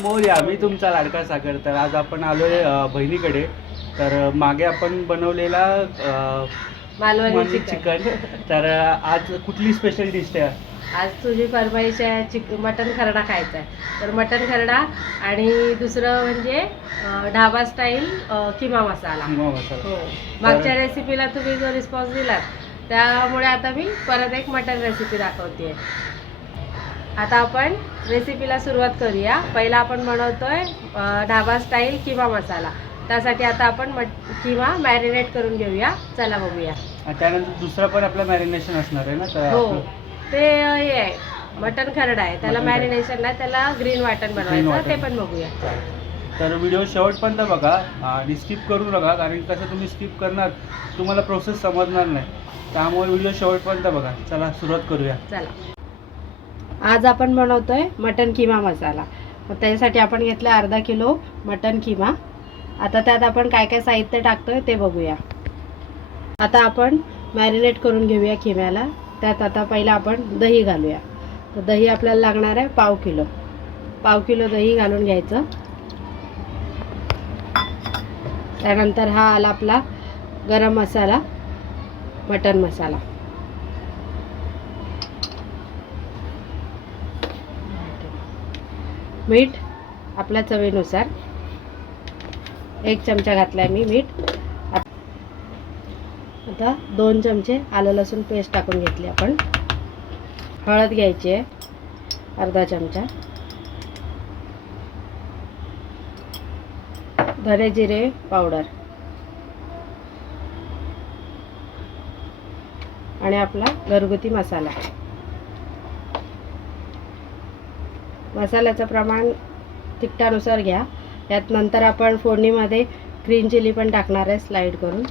मोर्या मी तुमचा लाडका सागर. तर आज आपण आलोय अ, बहिणीकडे. तर मागे आपण बनवलेला अ, मालवणी मालवणी चिकन. चिकन. तर अ, आज कुठली स्पेशल डिश आहे? आज तुझी फरमाईश आहे चिक मटन खरडा खायचा आहे. तर मटन खरडा आणि दुसरं म्हणजे अं, ढाबा स्टाईल अं, किमा मसाला. किंवा मसाला. हो. मागच्या रेसिपीला तुम्ही जो रिस्पॉन्स दिलात त्यामुळे आता मी परत एक मटन रेसिपी दाखवते आता आपण रेसिपीला सुरुवात करूया. पहिला आपण बनवतोय ढाबा स्टाईल किमा मसाला. त्यासाठी आता आपण मट किमा मॅरिनेट करून घेऊया. चला बघूया. त्यानंतर दुसरं पण आपलं मॅरिनेशन असणार आहे ना तर हो. ते हे आहे. मटन खरडा आहे. त्याला मटण खरडा. मॅरिनेशन नाही त्याला ग्रीन वाटण बनवायचं. वाटण. ते पण बघूया. तर व्हिडिओ शेवटपर्यंत बघा. आणि स्किप करू नका कारण कसं तुम्ही स्किप करणार तुम्हाला प्रोसेस समजणार नाही. त्यामुळे व्हिडिओ शेवटपर्यंत बघा. चला सुरुवात करूया. चला. आज आपण बनवतोय मटन किमा मसाला. मग त्याच्यासाठी आपण घेतला अर्धा किलो मटन किमा. आता त्यात आपण काय काय साहित्य टाकतोय ते बघूया. आता आपण मॅरिनेट करून घेऊया किम्याला. त्यात आता पहिला आपण दही घालूया. तर दही आपल्याला लागणार आहे पाव किलो. पाव किलो दही घालून घ्यायचं. त्यानंतर हा आला आपला गरम मसाला मटन मसाला. मीठ आपल्या चवीनुसार. एक चमचा घातला आहे मी मीठ. आता दोन चमचे आलं लसूण पेस्ट टाकून घेतली आपण. हळद घ्यायची आहे अर्धा चमचा. धने जिरे पावडर. आणि आपला घरगुती मसाला. मसाल्याचं प्रमाण तिखटानुसार घ्या. यात नंतर आपण फोडणीमध्ये ग्रीन चिली पण टाकणार आहे स्लाईड करून.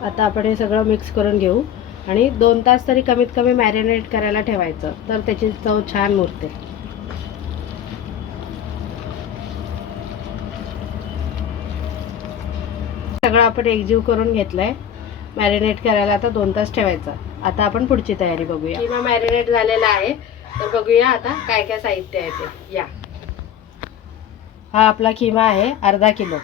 आता आपण हे सगळं मिक्स करून घेऊ. आणि दोन तास तरी कमीत कमी मॅरिनेट करायला ठेवायचं. तर त्याची चव छान मुरते. सगळं आपण एकजीव करून घेतलं आहे मॅरिनेट करायला आता दोन तास ठेवायचं. आता आपण पुढची तयारी बघूया. किंवा मॅरिनेट झालेला आहे. तर बघूया आता काय काय साहित्य आहे ते. या. हा आपला किमा आहे अर्धा किलो.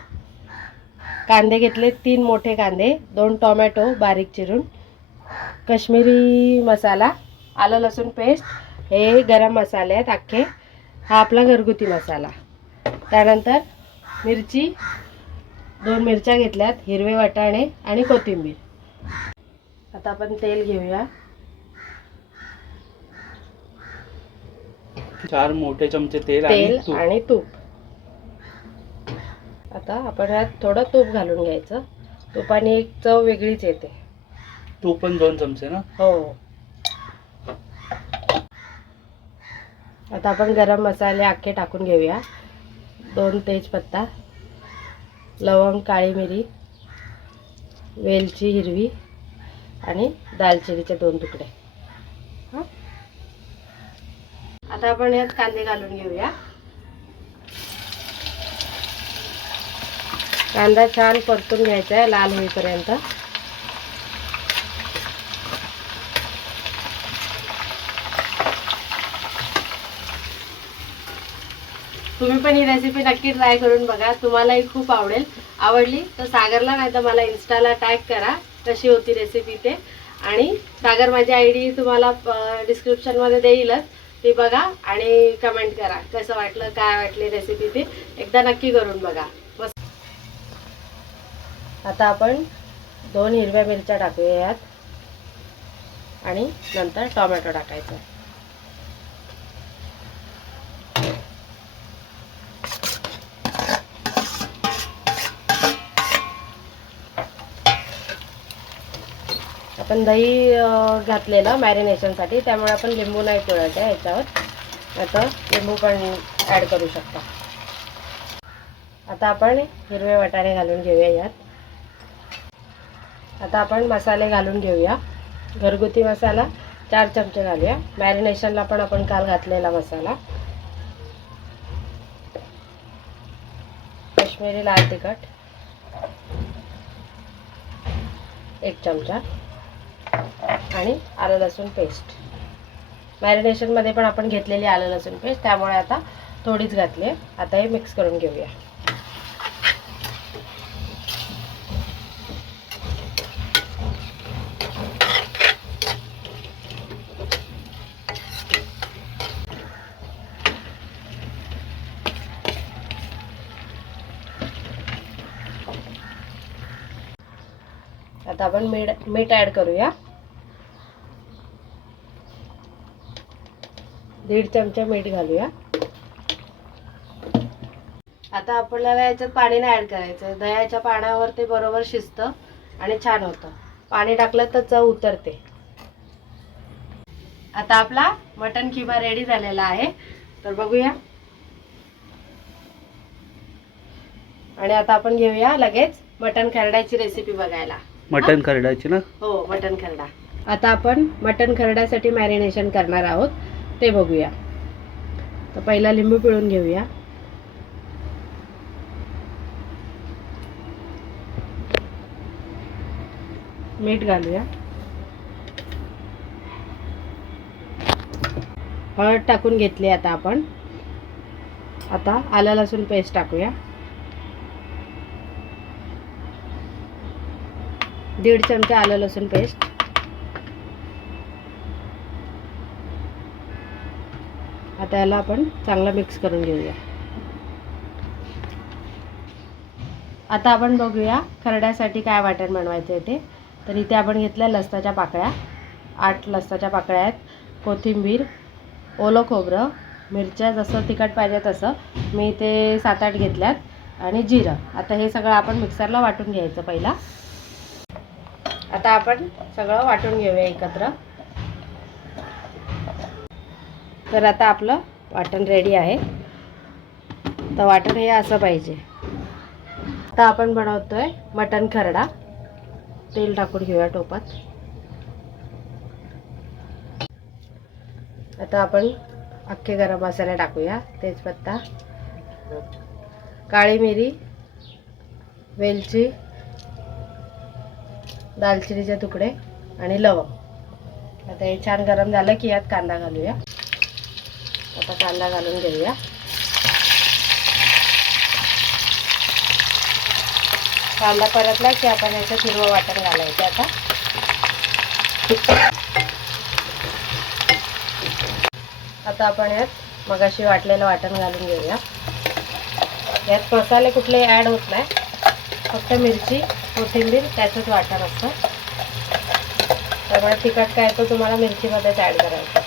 कांदे घेतले तीन मोठे कांदे दोन टोमॅटो बारीक चिरून. काश्मीरी मसाला आलं लसूण पेस्ट हे गरम मसाले आहेत अख्खे. हा आपला घरगुती मसाला. त्यानंतर मिरची दोन मिरच्या घेतल्यात हिरवे वाटाणे आणि कोथिंबीर. आता आपण तेल घेऊया. चार मोठे चमचे तेल तेल तूप. आणि तूप. आता आपण ह्यात थोडं तूप घालून घ्यायचं. तुपाने एक चव वेगळीच येते. तूप पण दोन चमचे ना? हो. आता आपण गरम मसाले अख्खे टाकून घेऊया. दोन तेजपत्ता लवंग काळी मिरी वेलची हिरवी आणि दालचिनीचे दोन तुकडे. आता आपण यात कांदे घालून घेऊया. कांदा छान परतून घ्यायचा आहे लाल होईपर्यंत. तुम्ही पण ही रेसिपी नक्की ट्राय करून बघा. तुम्हालाही खूप आवडेल. आवडली तर सागरला नाही तर मला इन्स्टाला टॅग करा. कशी होती रेसिपी ते. आणि सागर माझी आय डी तुम्हाला डिस्क्रिप्शनमध्ये देईलच. ती बघा आणि कमेंट करा. कसं वाटलं काय वाटली रेसिपी ती. एकदा नक्की करून बघा. मस्त. आता आपण दोन हिरव्या मिरच्या टाकूया यात आणि नंतर टोमॅटो टाकायचं. आपण दही घातलेलं मॅरिनेशनसाठी त्यामुळे आपण लिंबू नाही पिळत आहे याच्यावर. आता लिंबू पण ॲड करू शकता. आता आपण हिरवे वाटाणे घालून घेऊया यात. आता आपण मसाले घालून घेऊया. घरगुती मसाला चार चमचे घालूया. मॅरिनेशनला पण आपण काल घातलेला मसाला. काश्मीरी लाल तिखट. एक चमचा. आणि आलं लसूण पेस्ट मॅरिनेशनमध्ये पण आपण घेतलेली आलं लसूण पेस्ट त्यामुळे आता थोडीच घातली आहे. आता हे मिक्स करून घेऊया. आता आपण मीठ मीठ ॲड करूया. दीड चमचा मीठ घालूया. आता आपल्याला याच्यात पाणी नाही ॲड करायचं. दह्याच्या पाण्यावर ते बरोबर शिजतं आणि छान होतं. पाणी टाकलं तर चव उतरते. आता आपला मटन किमा रेडी झालेला आहे. तर बघूया. आणि आता आपण घेऊया लगेच मटन खरड्याची रेसिपी बघायला. मटन खरडायची ना? हो मटन खरडा. आता आपण मटन खरड्यासाठी मॅरिनेशन करणार आहोत. ते बघूया. तर पहिला लिंबू पिळून घेऊया. मीठ घालूया. हळद टाकून घेतली आता आपण. आता आलं लसूण पेस्ट टाकूया. दीड चमचा आलं लसूण पेस्ट आता याला आपण चांगलं मिक्स करून घेऊया. आता आपण बघूया खरड्यासाठी काय वाटण बनवायचं आहे ते. तर इथे आपण घेतल्या लसणाच्या पाकळ्या. आठ लसणाच्या पाकळ्या आहेत. कोथिंबीर ओलं खोबरं मिरच्या जसं तिखट पाहिजे तसं. मी ते सात आठ घेतल्यात. आणि जिरं. आता हे सगळं आपण मिक्सरला वाटून घ्यायचं पहिला. आता आपण सगळं वाटून घेऊया एकत्र. तर आता आपलं वाटण रेडी आहे. तर वाटण हे असं पाहिजे. आता आपण बनवतो आहे मटण खरडा. तेल टाकून घेऊया टोपात. आता आपण अख्खे गरम मसाले टाकूया. तेजपत्ता काळी मिरी वेलची दालचिनीचे तुकडे आणि लवंग. आता हे छान गरम झालं की यात कांदा घालूया. आता कांदा घालून घेऊया. कांदा परतला की आपण याचं हिरवं वाटण घालायचं आता. आता आपण यात मगाशी वाटलेलं वाटण घालून घेऊया. यात मसाले कुठले ॲड होत नाही. फक्त मिरची कोथिंबीर त्याचंच वाटण असतं. त्यामुळे तिखट काय तो तुम्हाला मिरचीमध्येच ॲड करायचं.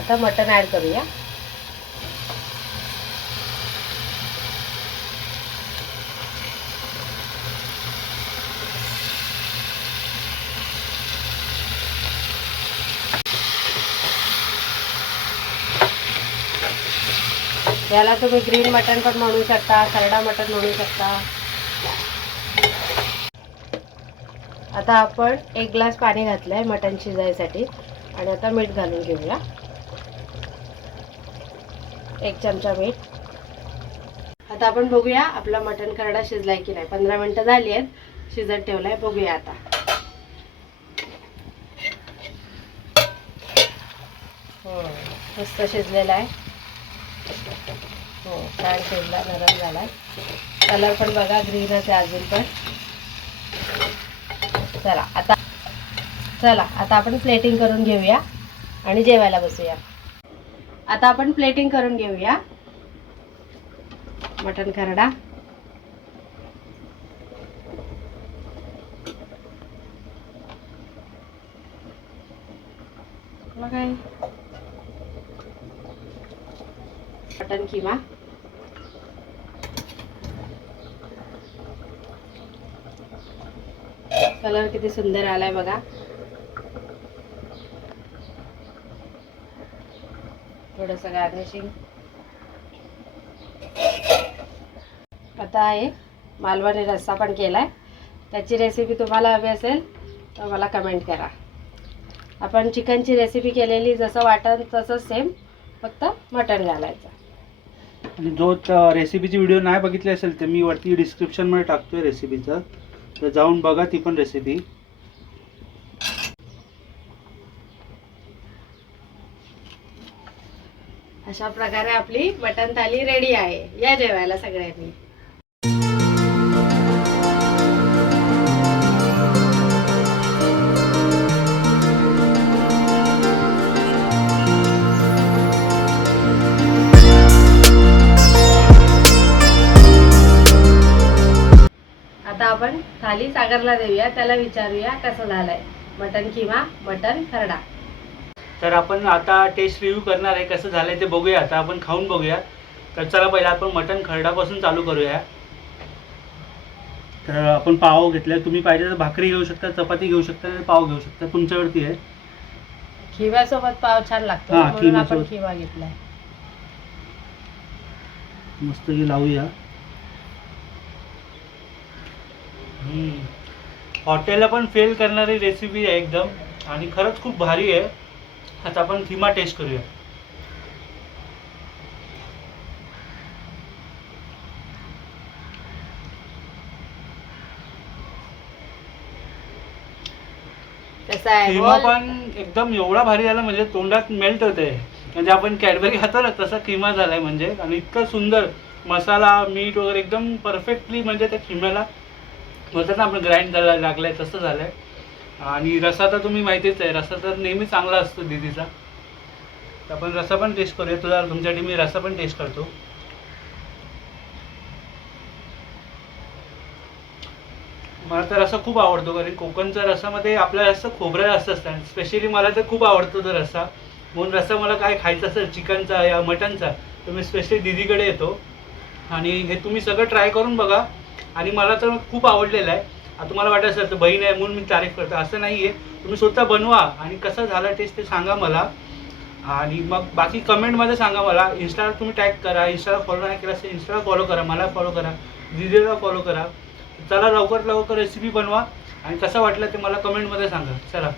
आता मटण ॲड करूया. याला तुम्ही ग्रीन मटण पण म्हणू शकता सरडा मटण म्हणू शकता. आता आपण एक ग्लास पाणी घातलं आहे मटण शिजायसाठी. आणि आता मीठ घालून घेऊया. एक चमचा मीठ. आता आपण बघूया आपला मटण करडा शिजलाय की नाही. पंधरा मिनटं झाली आहेत शिजत ठेवलाय. बघूया आता. हो मस्त शिजलेला आहे. हो छान शिजला नरम झाला कलर पण बघा ग्रीनच आहे अजून पण. चला आता चला आता आपण प्लेटिंग करून घेऊया आणि जेवायला बसूया. आता आपण प्लेटिंग करून घेऊया. मटन खरडा. मग मटन किमा कलर किती सुंदर आलाय बघा. थोडस गार्निशिंग आता आहे मालवणी रस्सा पण केला आहे त्याची रेसिपी तुम्हाला हवी असेल तर मला कमेंट करा. आपण चिकनची रेसिपी केलेली जसं वाटण तसंच सेम फक्त मटण घालायचं. आणि जो रेसिपीची व्हिडिओ नाही बघितली असेल तर मी वरती डिस्क्रिप्शनमध्ये टाकतोय रेसिपीचं तर जाऊन बघा ती पण रेसिपी अशा प्रकारे आपली मटण थाली रेडी आहे. या जेवायला सगळ्यांनी. आता आपण थाली सागरला देऊया. त्याला विचारूया कसं झालंय. मटन किंवा मटन खरडा. तर आपण आता टेस्ट रिव्ह्यू करणार आहे कसं झालंय ते बघूया. आता आपण खाऊन बघूया. तर चला पहिला आपण मटण खरडापासून चालू करूया. तर आपण पाव घेतलाय तुम्ही पाहिजे तर भाकरी घेऊ शकता चपाती घेऊ शकता आणि पाव घेऊ शकता. तुमच्यावरती आहे. खिव्यासोबत पाव छान लागतो. हा, म्हणून आपण खिव्यासोबत. खिवा घेतलाय. मस्त की लावूया. हॉटेलला पण फेल करणारी रेसिपी आहे एकदम. आणि खरंच खूप भारी आहे. आता आपण किमा टेस्ट करूया. कसं आहे किमा बोल. पण एकदम एवढा भारी झाला म्हणजे तोंडात मेल्ट होते म्हणजे आपण कॅडबरी खातो ना तसा किमा झालाय म्हणजे. आणि इतकं सुंदर मसाला मीठ वगैरे एकदम परफेक्टली म्हणजे त्या किम्याला बोलतात ना आपण ग्राइंड करायला लागलाय तसं झालंय. आणि रसा तर तुम्ही माहितीच आहे रसा तर नेहमी चांगला असतो दिदीचा. तर आपण रसा पण टेस्ट करूया. तुला तुमच्यासाठी मी रसा पण टेस्ट करतो. मला तर रसा खूप आवडतो कारण कोकणच्या रसामध्ये आपल्या जास्त खोबरं जास्त असतं. स्पेशली मला तर खूप आवडतो तो रस्सा म्हणून रस्सा मला काय खायचा असेल चिकनचा या मटनचा तर मी स्पेशली दिदीकडे येतो. आणि हे तुम्ही सगळं ट्राय करून बघा. आणि मला तर खूप आवडलेलं आहे. तुम्हाला वाटत असेल तर बहीण आहे म्हणून मी तारीफ करतो. असं नाही आहे तुम्ही स्वतः बनवा आणि कसं झालं टेस्ट ते सांगा मला. आणि मग बाकी कमेंटमध्ये सांगा मला. इन्स्टाला तुम्ही टॅग करा इन्स्टाला फॉलो नाही केला असेल इन्स्टाला फॉलो करा मला फॉलो करा दिदीला फॉलो करा. चला लवकर लवकर रेसिपी बनवा. आणि कसं वाटलं ते मला कमेंटमध्ये सांगा. चला.